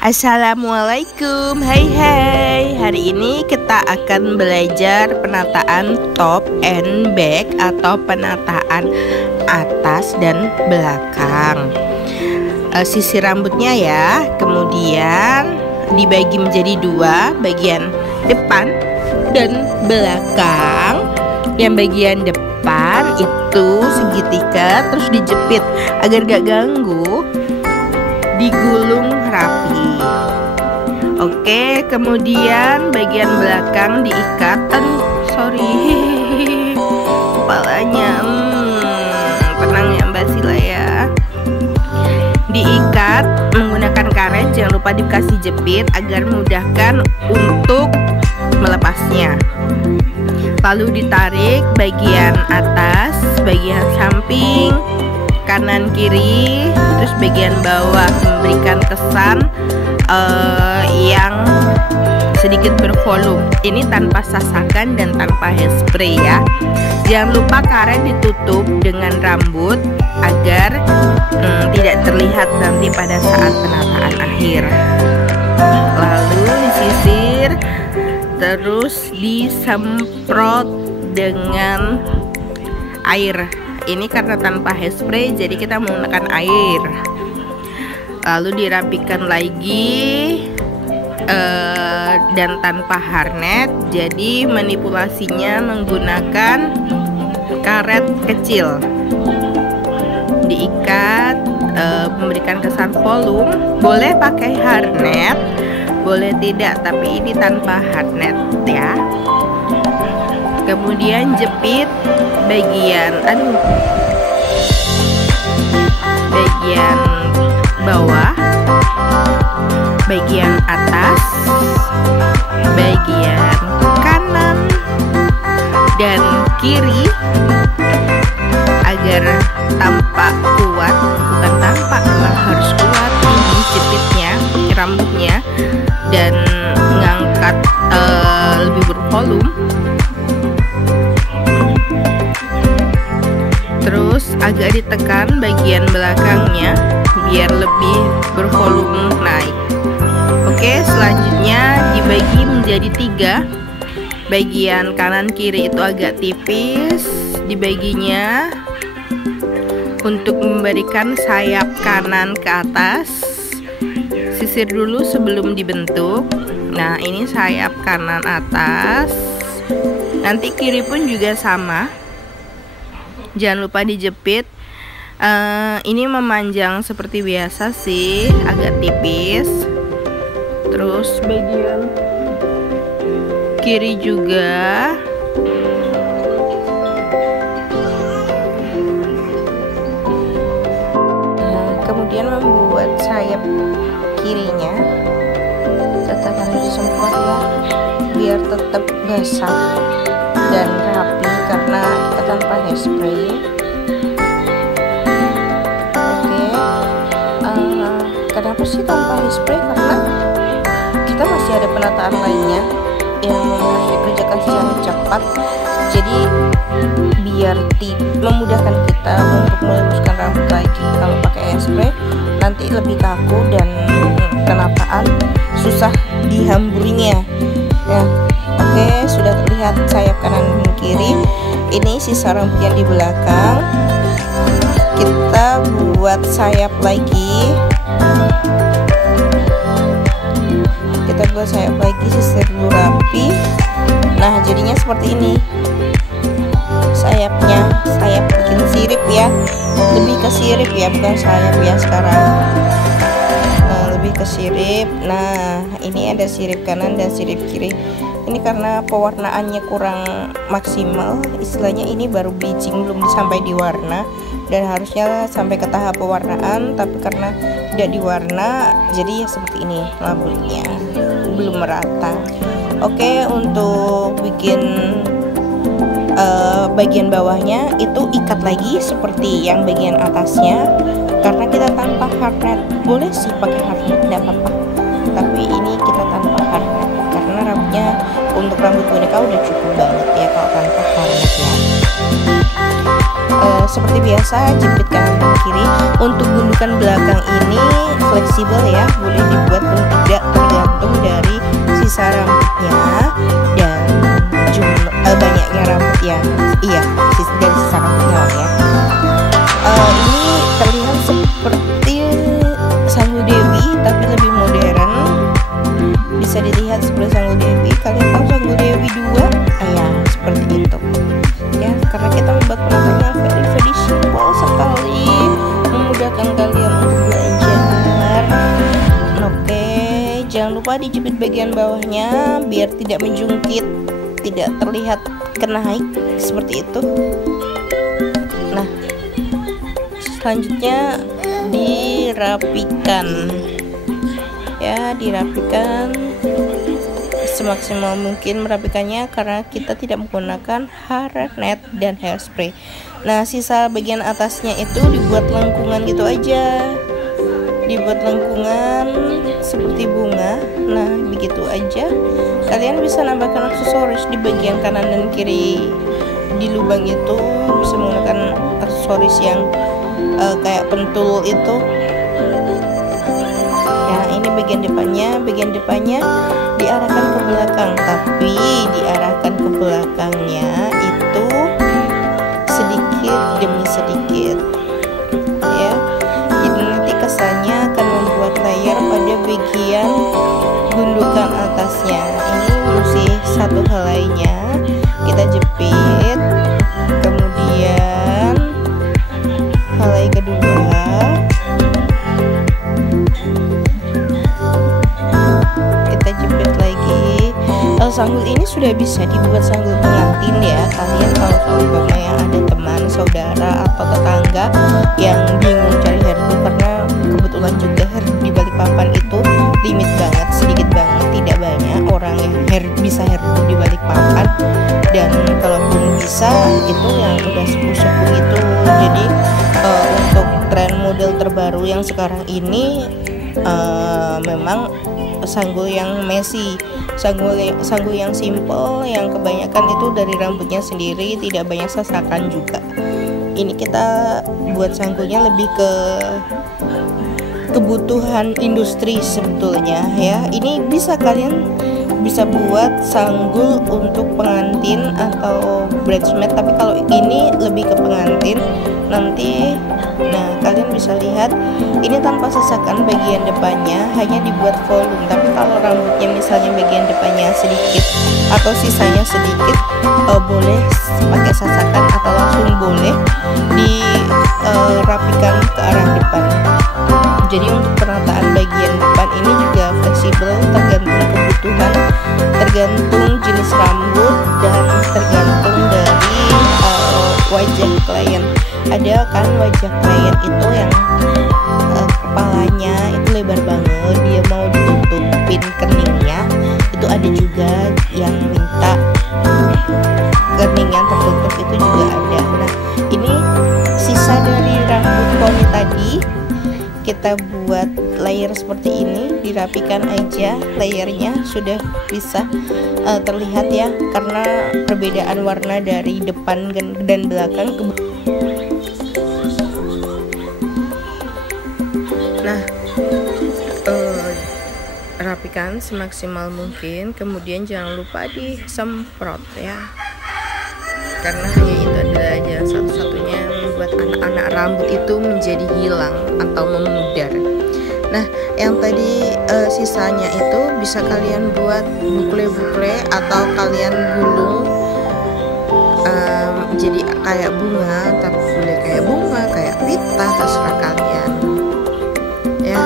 Assalamualaikum, hai. Hari ini kita akan belajar penataan top and back atau penataan atas dan belakang. Sisir rambutnya ya, kemudian dibagi menjadi dua, bagian depan dan belakang. Yang bagian depan itu segitiga, terus dijepit agar gak ganggu, digulung rapi. Oke, kemudian bagian belakang diikat. Kepalanya tenang ya Mbak Sila ya. Diikat menggunakan karet, jangan lupa dikasih jepit agar memudahkan untuk melepasnya. Lalu ditarik bagian atas, bagian samping, kanan kiri, terus bagian bawah, memberikan kesan yang sedikit bervolume. Ini tanpa sasakan dan tanpa hairspray ya. Jangan lupa karet ditutup dengan rambut agar tidak terlihat nanti pada saat penataan akhir. Lalu disisir, terus disemprot dengan air. Ini karena tanpa hairspray, jadi kita menggunakan air. Lalu dirapikan lagi dan tanpa harnet. Jadi manipulasinya menggunakan karet kecil. Diikat, memberikan kesan volume. Boleh pakai harnet, boleh tidak, tapi ini tanpa harnet ya. Kemudian jepit bagian bawah, bagian atas, bagian kanan dan kiri agar tampak kuat, bukan tampak, harus kuat ini jepitnya, rambutnya, dan mengangkat lebih bervolume. Terus agak ditekan bagian belakangnya biar lebih bervolume naik. Oke, selanjutnya dibagi menjadi 3. Bagian kanan kiri itu agak tipis, dibaginya untuk memberikan sayap kanan ke atas. Sisir dulu sebelum dibentuk. Nah, ini sayap kanan atas. Nanti kiri pun juga sama. Jangan lupa dijepit. Ini memanjang seperti biasa sih, agak tipis. Terus bagian kiri juga. Kemudian membuat sayap kirinya tetap harus disemprot ya, biar tetap basah dan rapi karena kita tanpa hairspray. Kenapa sih tanpa hairspray? Karena kita masih ada penataan lainnya yang harus dikerjakan secara cepat. Jadi biar memudahkan kita untuk meluruskan rambut lagi. Kalau pakai hairspray nanti lebih kaku dan penataan susah dihamburinya ya. Oke, sudah terlihat sayap kanan dan kiri. Ini sisa rambut yang di belakang. Kita buat sayap lagi. Kita buat sayap lagi, sisir dulu rapi. Nah, jadinya seperti ini sayapnya. Sayap bikin sirip ya, lebih ke sirip ya, bukan sayap ya sekarang. Nah, lebih ke sirip. Nah, ini ada sirip kanan dan sirip kiri. Ini karena pewarnaannya kurang maksimal, istilahnya ini baru bleaching, belum sampai diwarna, dan harusnya sampai ke tahap pewarnaan, tapi karena tidak diwarna jadi ya seperti ini rambutnya, belum merata. Oke, untuk bikin bagian bawahnya itu ikat lagi seperti yang bagian atasnya, karena kita tanpa harnet. Boleh sih pakai harnet, tidak apa-apa, tapi ini kita tanpa harnet karena rambutnya untuk rambut boneka udah cukup banget ya kalau tanpa harnet ya. seperti biasa jepit kanan dan kiri. Untuk gundukan belakang ini fleksibel ya, boleh dibuat pun tidak, tergantung dari sisa rambutnya dan banyaknya rambut yang dari sisa rambutnya ya. Ini terlihat seperti Sanggul Dewi tapi lebih modern. Bisa dilihat seperti Sanggul Dewi. Kalian tahu Sanggul Dewi 2? Ya seperti itu ya, karena kita membuat penatanya very simple sekali, memudahkan kalian untuk belajar. Oke, jangan lupa dijepit bagian bawahnya biar tidak menjungkit, tidak terlihat kenaik seperti itu. Nah, selanjutnya dirapikan ya, dirapikan semaksimal mungkin merapikannya karena kita tidak menggunakan hairnet dan hairspray. Nah, sisa bagian atasnya itu dibuat lengkungan gitu aja, dibuat lengkungan seperti bunga. Nah, begitu aja. Kalian bisa nambahkan aksesoris di bagian kanan dan kiri di lubang itu, bisa menggunakan aksesoris yang kayak pentul itu ya. Ini bagian depannya diarahkan ke belakang, tapi diarahkan ke belakangnya itu sedikit demi sedikit ya. Jadi nanti kesannya akan membuat layar pada bagian gundukan atasnya. Ini masih satu helainya kita jepit, kemudian helai kedua kita jepit lagi. Sanggul ini sudah bisa dibuat sanggul pengantin ya. Kalian kalau seumpama yang ada teman, saudara atau tetangga yang bingung cari hairdo, karena kebetulan juga hairdo di Balikpapan itu limit banget, sedikit banget, tidak banyak orang yang bisa hairdo di Balikpapan, dan kalaupun bisa itu yang udah sepuh-sepuh itu. Jadi untuk tren model terbaru yang sekarang ini memang sanggul yang messy, sanggul yang simple, yang kebanyakan itu dari rambutnya sendiri, tidak banyak sasakan juga. Ini kita buat sanggulnya lebih ke kebutuhan industri sebetulnya ya. Ini bisa kalian bisa buat sanggul untuk pengantin atau bridesmaid, tapi kalau ini lebih ke pengantin nanti. Nah, kalian bisa lihat ini tanpa sasakan bagian depannya, hanya dibuat volume. Tapi kalau rambutnya misalnya bagian depannya sedikit atau sisanya sedikit, boleh pakai sasakan atau langsung boleh dirapikan ke arah depan. Jadi untuk penataan bagian depan ini juga fleksibel, tergantung kebutuhan, tergantung jenis rambut, dan tergantung dari wajah klien. Ada kan wajah klien itu yang kepalanya itu lebar banget, dia mau ditutupin keningnya, itu ada juga yang minta kening yang tertutup, itu juga ada. Nah, ini sisa dari rambut poni tadi kita buat layer seperti ini, dirapikan aja layernya, sudah bisa terlihat ya, karena perbedaan warna dari depan dan belakang. Nah, rapikan semaksimal mungkin, kemudian jangan lupa disemprot ya, karena hanya itu adalah jalan satu-satunya membuat anak-anak rambut itu menjadi hilang atau memudar. Nah, yang tadi sisanya itu bisa kalian buat bukle-bukle atau kalian gulung jadi kayak bunga, tapi boleh kayak bunga, kayak pita, terserah kalian ya.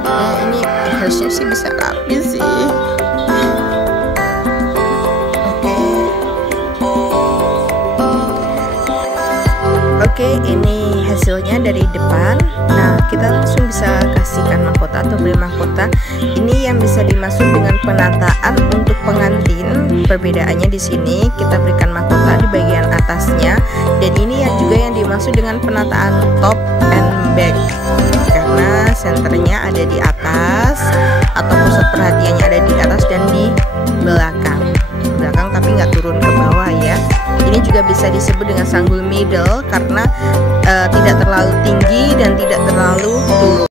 Nah, ini harusnya sih bisa rapi sih. Oke, ini hasilnya dari depan. Nah, kita langsung bisa kasihkan mahkota atau beri mahkota. Ini yang bisa dimaksud dengan penataan untuk pengantin. Perbedaannya di sini kita berikan mahkota di bagian atasnya, dan ini yang juga yang dimaksud dengan penataan top and back. karena senternya ada di atas atau pusat perhatiannya ada di atas dan di belakang tapi nggak turun ke bawah ya. Ini juga bisa disebut dengan sanggul middle karena tidak terlalu tinggi dan tidak terlalu turun.